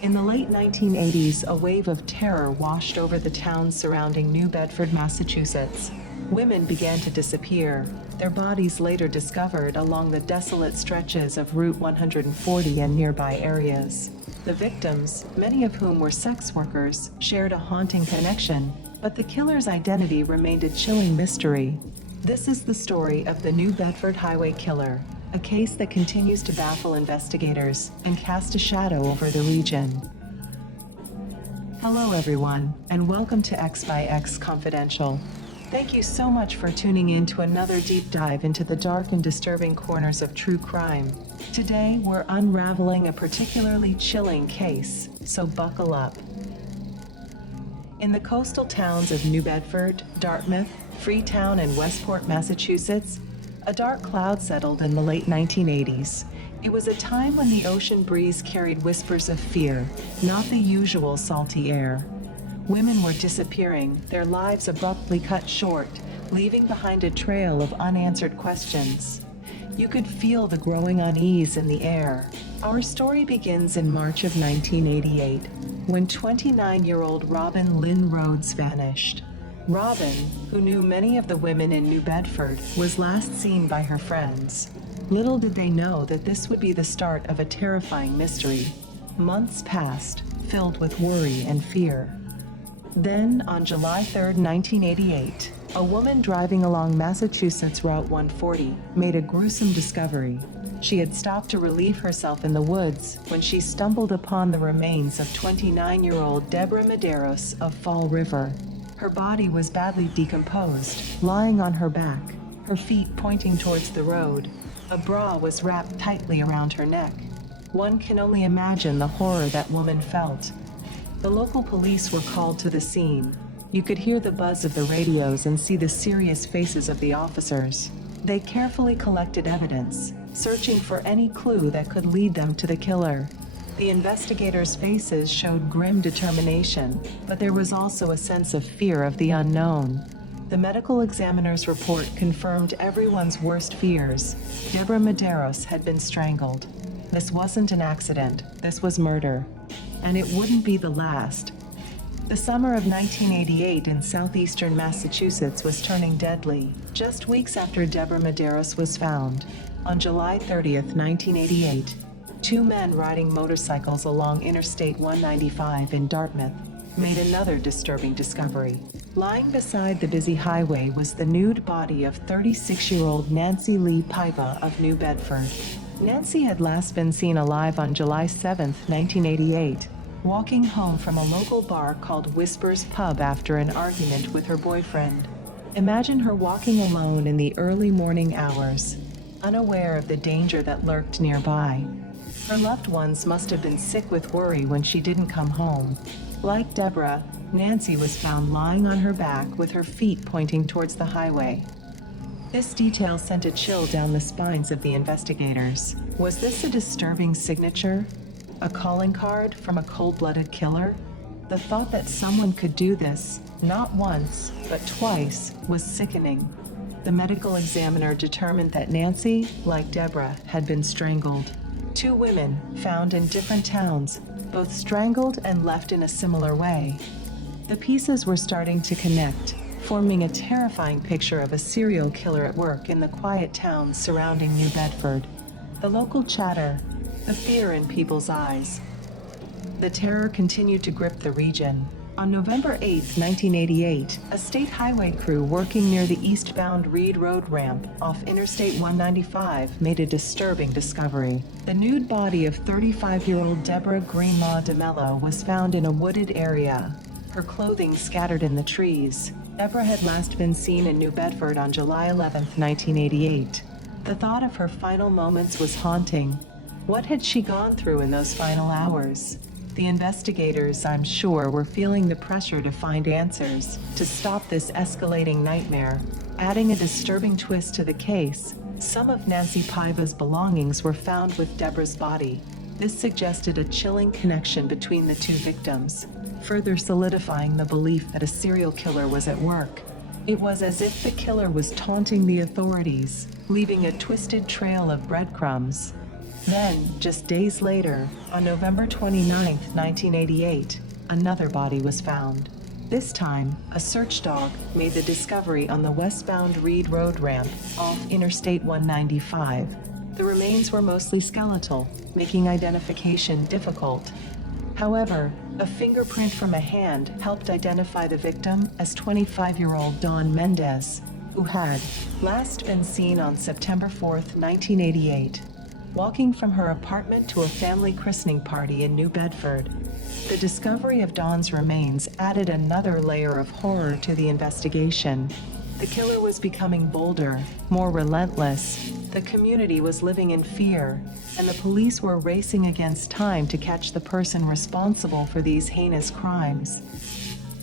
In the late 1980s, a wave of terror washed over the towns surrounding New Bedford, Massachusetts. Women began to disappear, their bodies later discovered along the desolate stretches of Route 140 and nearby areas. The victims, many of whom were sex workers, shared a haunting connection, but the killer's identity remained a chilling mystery. This is the story of the New Bedford Highway Killer, a case that continues to baffle investigators and cast a shadow over the region. Hello everyone, and welcome to X by X Confidential. Thank you so much for tuning in to another deep dive into the dark and disturbing corners of true crime. Today, we're unraveling a particularly chilling case, so buckle up. In the coastal towns of New Bedford, Dartmouth, Freetown, and Westport, Massachusetts, a dark cloud settled in the late 1980s. It was a time when the ocean breeze carried whispers of fear, not the usual salty air. Women were disappearing, their lives abruptly cut short, leaving behind a trail of unanswered questions. You could feel the growing unease in the air. Our story begins in March of 1988, when 29-year-old Robin Lynn Rhodes vanished. Robin, who knew many of the women in New Bedford, was last seen by her friends. Little did they know that this would be the start of a terrifying mystery. Months passed, filled with worry and fear. Then, on July 3, 1988, a woman driving along Massachusetts Route 140 made a gruesome discovery. She had stopped to relieve herself in the woods when she stumbled upon the remains of 29-year-old Deborah Medeiros of Fall River. Her body was badly decomposed, lying on her back, her feet pointing towards the road. A bra was wrapped tightly around her neck. One can only imagine the horror that woman felt. The local police were called to the scene. You could hear the buzz of the radios and see the serious faces of the officers. They carefully collected evidence, searching for any clue that could lead them to the killer. The investigators' faces showed grim determination, but there was also a sense of fear of the unknown. The medical examiner's report confirmed everyone's worst fears. Deborah Medeiros had been strangled. This wasn't an accident, this was murder. And it wouldn't be the last. The summer of 1988 in southeastern Massachusetts was turning deadly, just weeks after Deborah Medeiros was found. On July 30th, 1988, two men riding motorcycles along Interstate 195 in Dartmouth made another disturbing discovery. Lying beside the busy highway was the nude body of 36-year-old Nancy Lee Paiva of New Bedford. Nancy had last been seen alive on July 7, 1988, walking home from a local bar called Whispers Pub after an argument with her boyfriend. Imagine her walking alone in the early morning hours, unaware of the danger that lurked nearby. Her loved ones must have been sick with worry when she didn't come home. Like Deborah, Nancy was found lying on her back with her feet pointing towards the highway. This detail sent a chill down the spines of the investigators. Was this a disturbing signature? A calling card from a cold-blooded killer? The thought that someone could do this, not once, but twice, was sickening. The medical examiner determined that Nancy, like Deborah, had been strangled. Two women, found in different towns, both strangled and left in a similar way. The pieces were starting to connect, forming a terrifying picture of a serial killer at work in the quiet towns surrounding New Bedford. The local chatter, the fear in people's eyes. The terror continued to grip the region. On November 8, 1988, a state highway crew working near the eastbound Reed Road ramp off Interstate 195 made a disturbing discovery. The nude body of 35-year-old Deborah Greenlaw DeMello was found in a wooded area, her clothing scattered in the trees. Deborah had last been seen in New Bedford on July 11, 1988. The thought of her final moments was haunting. What had she gone through in those final hours? The investigators, I'm sure, were feeling the pressure to find answers, to stop this escalating nightmare. Adding a disturbing twist to the case, some of Nancy Paiva's belongings were found with Deborah's body. This suggested a chilling connection between the two victims, further solidifying the belief that a serial killer was at work. It was as if the killer was taunting the authorities, leaving a twisted trail of breadcrumbs. Then, just days later, on November 29, 1988, another body was found. This time, a search dog made the discovery on the westbound Reed Road ramp off Interstate 195. The remains were mostly skeletal, making identification difficult. However, a fingerprint from a hand helped identify the victim as 25-year-old Dawn Mendez, who had last been seen on September 4, 1988, walking from her apartment to a family christening party in New Bedford. The discovery of Dawn's remains added another layer of horror to the investigation. The killer was becoming bolder, more relentless. The community was living in fear, and the police were racing against time to catch the person responsible for these heinous crimes.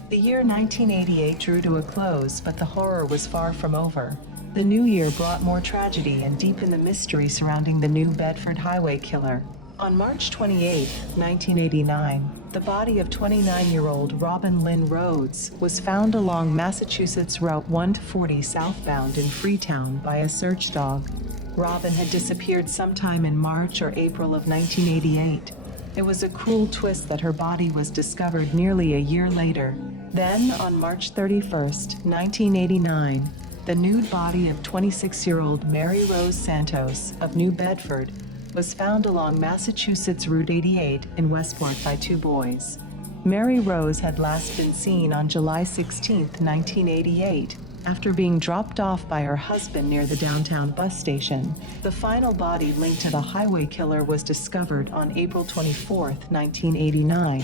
The year 1988 drew to a close, but the horror was far from over. The new year brought more tragedy and deepened the mystery surrounding the New Bedford Highway Killer. On March 28, 1989, the body of 29-year-old Robin Lynn Rhodes was found along Massachusetts Route 140 southbound in Freetown by a search dog. Robin had disappeared sometime in March or April of 1988. It was a cruel twist that her body was discovered nearly a year later. Then, on March 31, 1989, the nude body of 26-year-old Mary Rose Santos of New Bedford was found along Massachusetts Route 88 in Westport by two boys. Mary Rose had last been seen on July 16, 1988, after being dropped off by her husband near the downtown bus station. The final body linked to the highway killer was discovered on April 24, 1989.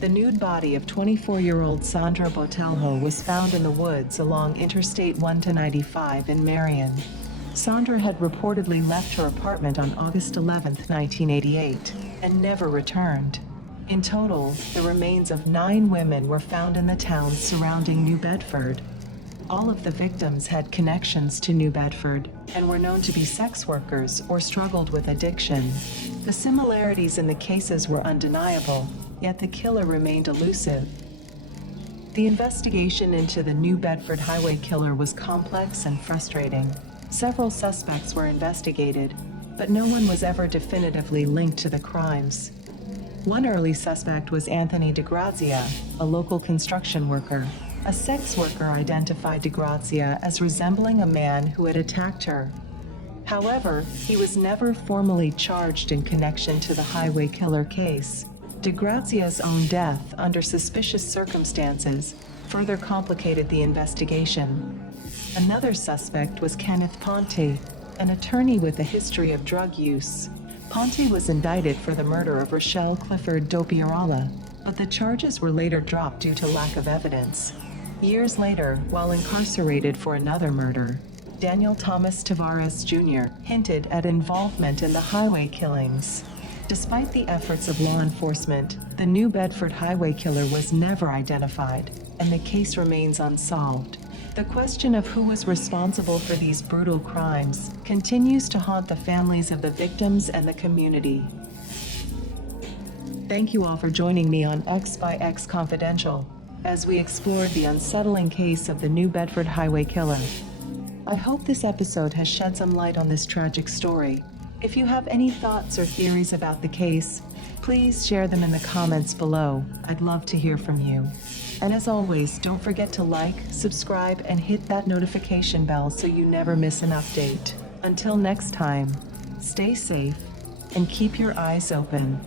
The nude body of 24-year-old Sandra Botelho was found in the woods along Interstate 195 in Marion. Sandra had reportedly left her apartment on August 11, 1988, and never returned. In total, the remains of 9 women were found in the towns surrounding New Bedford. All of the victims had connections to New Bedford and were known to be sex workers or struggled with addiction. The similarities in the cases were undeniable, yet the killer remained elusive. The investigation into the New Bedford Highway Killer was complex and frustrating. Several suspects were investigated, but no one was ever definitively linked to the crimes. One early suspect was Anthony DeGrazia, a local construction worker. A sex worker identified DeGrazia as resembling a man who had attacked her. However, he was never formally charged in connection to the highway killer case. DeGrazia's own death under suspicious circumstances further complicated the investigation. Another suspect was Kenneth Ponte, an attorney with a history of drug use. Ponte was indicted for the murder of Rochelle Clifford Dopirola, but the charges were later dropped due to lack of evidence. Years later, while incarcerated for another murder, Daniel Thomas Tavares Jr. hinted at involvement in the highway killings. Despite the efforts of law enforcement, the New Bedford Highway Killer was never identified, and the case remains unsolved. The question of who was responsible for these brutal crimes continues to haunt the families of the victims and the community. Thank you all for joining me on X by X Confidential, as we explored the unsettling case of the New Bedford Highway Killer. I hope this episode has shed some light on this tragic story. If you have any thoughts or theories about the case, please share them in the comments below. I'd love to hear from you. And as always, don't forget to like, subscribe, and hit that notification bell so you never miss an update. Until next time, stay safe and keep your eyes open.